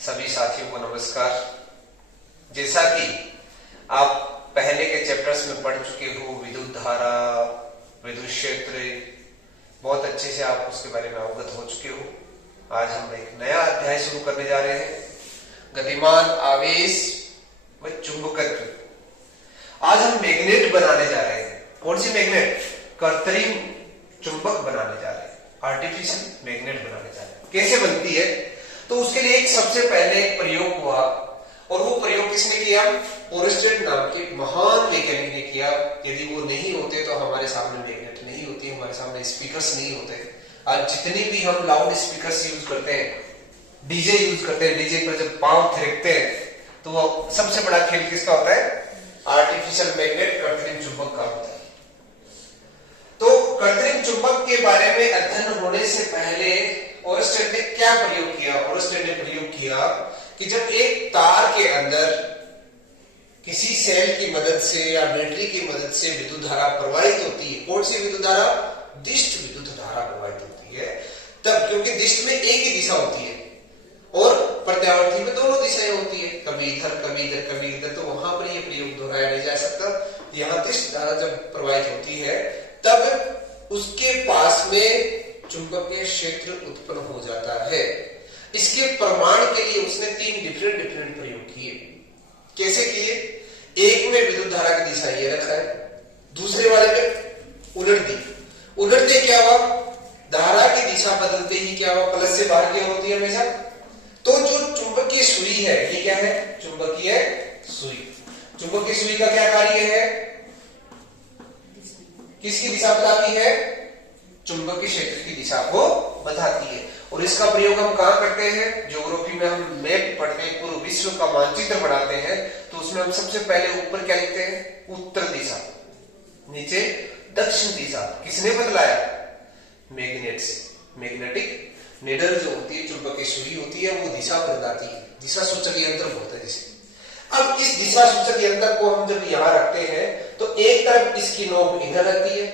सभी साथियों को नमस्कार। जैसा कि आप पहले के चैप्टर्स में पढ़ चुके हो, विद्युत धारा, विद्युत क्षेत्र, बहुत अच्छे से आप उसके बारे में अवगत हो चुके हो। आज हम एक नया अध्याय शुरू करने जा रहे हैं, गतिमान आवेश व चुंबकत्व। आज हम मैग्नेट बनाने जा रहे हैं। कौन सी मैग्नेट? कृत्रिम चुंबक बनाने जा रहे हैं, आर्टिफिशियल मैग्नेट बनाने जा रहे हैं। कैसे बनती है? तो उसके लिए एक सबसे पहले एक प्रयोग हुआ, और वो प्रयोग किसने किया? ओरस्टेड नाम के महान वैज्ञानिक ने किया। यदि वो नहीं होते तो हमारे सामने मैग्नेट नहीं होती, हमारे सामने स्पीकर्स नहीं होते। आज जितनी भी हम लाउड स्पीकर्स यूज करते हैं, डीजे यूज करते हैं, डीजे पर जब पांव थिरकते हैं तो वो सबसे बड़ा खेल किसका होता है? आर्टिफिशियल मैग्नेट, कृत्रिम चुंबक का होता है। तो कृत्रिम चुंबक के बारे में अध्ययन होने से पहले ओरस्टेड ने क्या प्रयोग किया? ओरस्टेड ने प्रयोग किया कि जब एक तार के अंदर किसी सेल की मदद से या बैटरी की मदद से विद्युत धारा प्रवाहित होती है। कौन सी विद्युत धारा? दिष्ट विद्युत धारा प्रवाहित होती है। तब क्योंकि दिष्ट में एक ही दिशा होती है और प्रत्यावर्ती में दोनों दिशाएं होती है, कभी इधर कभी इधर कभी इधर, तो वहां पर यह प्रयोग दोहराया नहीं जा सकता। यहां दिष्ट धारा जब प्रवाहित होती है तब उसके पास में चुंबकीय क्षेत्र उत्पन्न हो जाता है। इसके प्रमाण के लिए उसने 3 डिफरेंट प्रयोग किए। कैसे किए? एक में विद्युत धारा की दिशा ये रखा है, दूसरे वाले में उलट दी। उलटते क्या हुआ? धारा की दिशा बदलते ही क्या हुआ? प्लस से बाहर की ओर होती है हमेशा। तो जो चुंबकीय सुई है, ये क्या है? चुंबकीय सुई। चुंबकीय सुई का क्या कार्य है? किसकी दिशा बताती है? चुंबकीय क्षेत्र की दिशा को बताती है। और इसका प्रयोग हम कहां करते हैं? ज्योग्राफी में हम मैप पढ़ते हैं, पूरे विश्व का मानचित्र बनाते हैं, तो उसमें हम सबसे पहले ऊपर क्या लिखते हैं? उत्तर दिशा, नीचे दक्षिण दिशा। किसने बदलाया? मैग्नेट से। मैग्नेटिक नीडल जो होती है, चुंबकीय सुई होती है, वो दिशा बदलाती है। दिशा सूचक यंत्र बोलते हैं जिसे। अब इस दिशा सूचक यंत्र को हम जब यहां रखते हैं तो एक तरफ इसकी नोक इधर रहती है,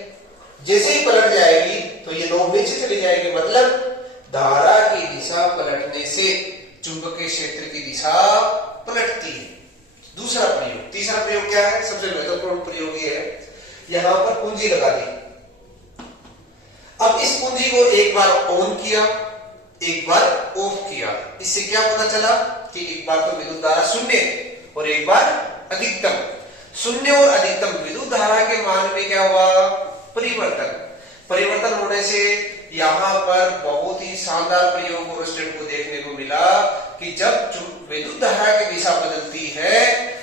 जैसे ही पलट जाएगी तो ये नोक नीचे चली जाएगी। मतलब धारा की दिशा पलटने से चुंबकीय क्षेत्र की दिशा पलटती है। दूसरा प्रयोग। तीसरा प्रयोग क्या है? सबसे महत्वपूर्ण प्रयोग ये है, यहां पर कुंजी लगा दी। अब इस कुंजी को एक बार ऑन किया, एक बार ऑफ किया। इससे क्या पता चला कि एक बार तो विद्युत धारा शून्य और एक बार अधिकतम। शून्य और अधिकतम विद्युत धारा के मान में क्या हुआ? परिवर्तन होने से यहां पर बहुत ही शानदार प्रयोग ओरस्टेड को देखने को मिला कि जब विद्युत धारा की दिशा बदलती है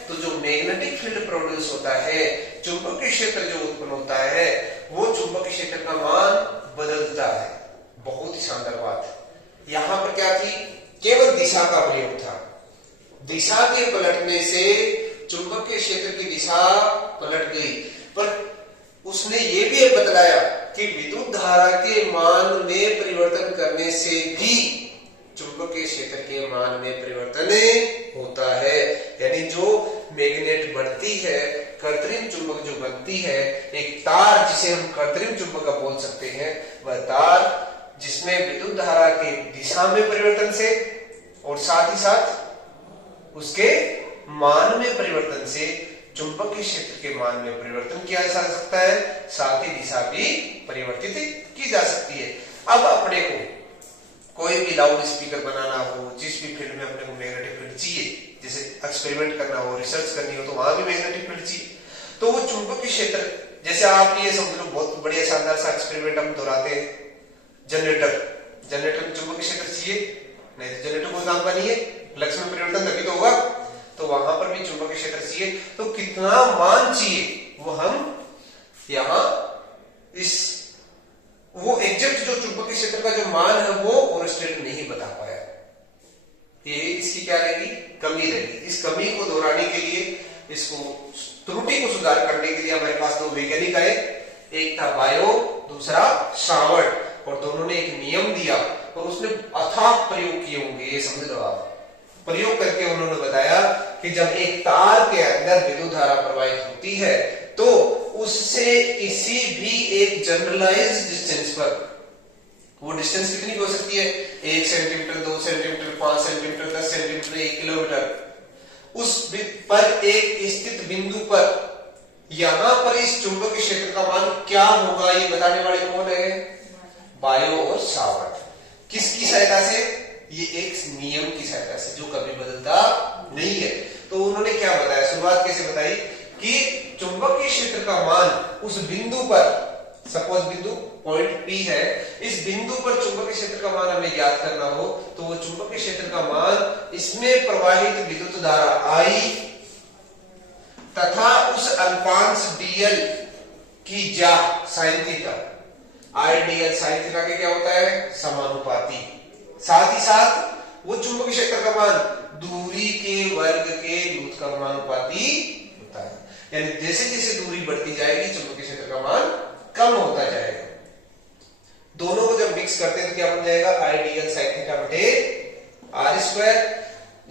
तो जो मैग्नेटिक फील्ड प्रोड्यूस होता है, चुंबकीय क्षेत्र जो उत्पन्न होता है, वो चुंबकीय क्षेत्र का मान बदलता है। बहुत ही शानदार बात। यहां पर क्या थी? केवल दिशा का प्रयोग था। दिशा के पलटने से चुंबकीय क्षेत्र की दिशा पलट गई, पर उसने ये भी बतलाया कि विद्युत धारा के मान में परिवर्तन करने से भी चुंबकीय क्षेत्र के मान में परिवर्तन होता है। यानी जो मैग्नेट बढ़ती है, कृत्रिम चुंबक जो बनती है, एक तार जिसे हम कृत्रिम चुंबक बोल सकते हैं, वह तार जिसमें विद्युत धारा के दिशा में परिवर्तन से और साथ ही साथ उसके मान में परिवर्तन से चुंबकीय क्षेत्र के मान में परिवर्तन किया जा सकता है, साथ ही दिशा भी परिवर्तित की जा सकती है। अब अपने को कोई भी लाउड स्पीकर बनाना हो, जिस भी फील्ड में अपने को मैग्नेटिक फील्ड चाहिए, जैसे एक्सपेरिमेंट करना हो, रिसर्च करनी हो, तो वहां भी मैग्नेटिक फील्ड चाहिए। तो वो चुंबकीय क्षेत्र, जैसे आप ये समझ लो, बहुत बढ़िया शानदार सा एक्सपेरिमेंट हम दोहराते हैं। जनरेटर में चुंबकीय क्षेत्र चाहिए, नहीं तो जनरेटर कोई काम का नहीं है, फ्लक्स में परिवर्तन तभी तो होगा। तो वहां पर भी चुंबकीय क्षेत्र चाहिए। तो कितना मान चाहिए वो हम यहां वो एग्जैक्ट जो चुंबकीय क्षेत्र का जो मान है वो ओरस्टेड नहीं बता पाया। ये इसकी क्या रहेगी? कमी रहेगी। इस कमी को दोहराने के लिए, इसको त्रुटि को सुधार करने के लिए हमारे पास 2 वैज्ञानिक आए। एक था बायो, दूसरा शावर्ट, और दोनों ने एक नियम दिया और उसने अथाक प्रयोग किए होंगे। ये समझ लो आप। प्रयोग करके उन्होंने बताया कि जब एक तार के अंदर विद्युत धारा प्रवाहित होती है तो उससे किसी भी एक जनरलाइज्ड डिस्टेंस पर वो डिस्टेंस कितनी हो सकती है, 1 centimetre, 2 centimetre, 5 centimetre, 10 centimetre, 1 kilometre. उस पर एक स्थित बिंदु पर यहां पर इस चुंबकीय क्षेत्र का मान क्या होगा, ये बताने वाले कौन है, बायो और सावर्ट। किसकी सहायता से, ये एक नियम की सहायता से जो कभी बदलता नहीं है। तो उन्होंने क्या बताया, शुरुआत कैसे बताई कि चुंबकीय क्षेत्र का मान उस बिंदु पर, सपोज बिंदु पॉइंट P है, इस बिंदु पर चुंबकीय क्षेत्र का मान हमें ज्ञात करना हो तो वो चुंबकीय क्षेत्र का मान इसमें प्रवाहित विद्युत धारा I तथा उस अल्पांश dl की जा sin theta, I dl sin theta के क्या होता है, समानुपाती। साथ ही साथ वो चुंबकीय क्षेत्र का मान दूरी के वर्ग के व्युत्क्रमानुपाती होता है। यानी जैसे जैसे दूरी बढ़ती जाएगी चुंबकीय क्षेत्र का मान कम होता जाएगा। दोनों को जब मिक्स करते हैं तो क्या बन जाएगा, I dl sin थीटा बटे r स्क्वायर।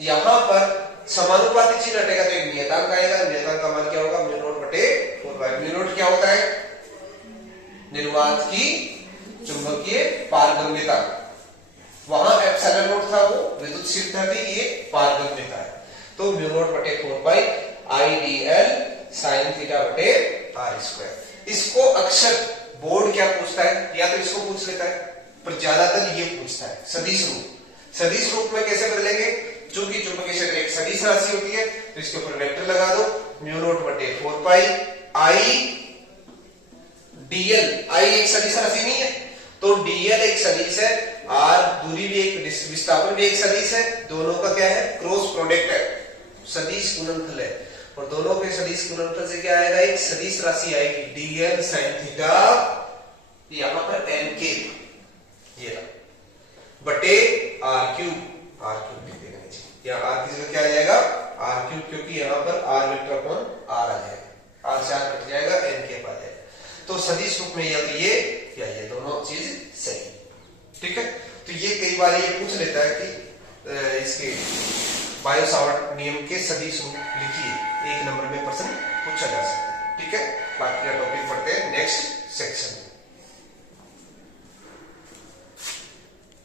यहां पर समानुपाती चिन्ह हटेगा तो एक नियतांक आएगा, नियतांक का मान क्या होगा, म्यू नॉट बटे 4 म्यू नॉट क्या होता है, निर्वात की चुंबकीय पारगम्यता। वहां एप्सिलॉन नॉट था वो विद्युत क्षेत्र थी, ये पारगम्यता है। तो म्यू नॉट बटे 4 I dl sin थीटा बटे r स्क्वायर। इसको अक्सर बोर्ड क्या पूछता है, या तो इसको पूछ लेता है, पर ज्यादातर ये पूछता है सदिश रूप। सदिश रूप में कैसे बदलेंगे, चूंकि चुंबकीय क्षेत्र एक सदिश राशि होती है तो इसके ऊपर वेक्टर लगा दो, म्यू नॉट बटे 4 I dl, I एक सदिश राशि नहीं है तो dl एक सदिश है, r दूरी भी एक, विस्थापन भी एक सदिश है, दोनों का क्या है, क्रॉस प्रोडक्ट है, सदिश गुणनफल है। और दोनों के सदिश गुणनफल से क्या आएगा, एक सदिश राशि आएगी dl sin थीटा, यहां पर n के ये बटे r क्यूब लिख देना चाहिए, यहाँ r की जगह क्या आ जाएगा, r क्यूब, क्योंकि यहाँ पर r वेक्टर अपॉन r आ जाएगा, r से r कट जाएगा, n के आ जाएगा। तो सदिश रूप में या तो ये या ये दोनों चीज सही, ठीक है। तो ये कई बार ये पूछ लेता है कि इसके बायो सावर्ट नियम के सदिश रूप लिखिए, 1 नंबर में प्रश्न पूछा जा सकता है, ठीक है। बाकी का टॉपिक पढ़ते हैं नेक्स्ट सेक्शन में।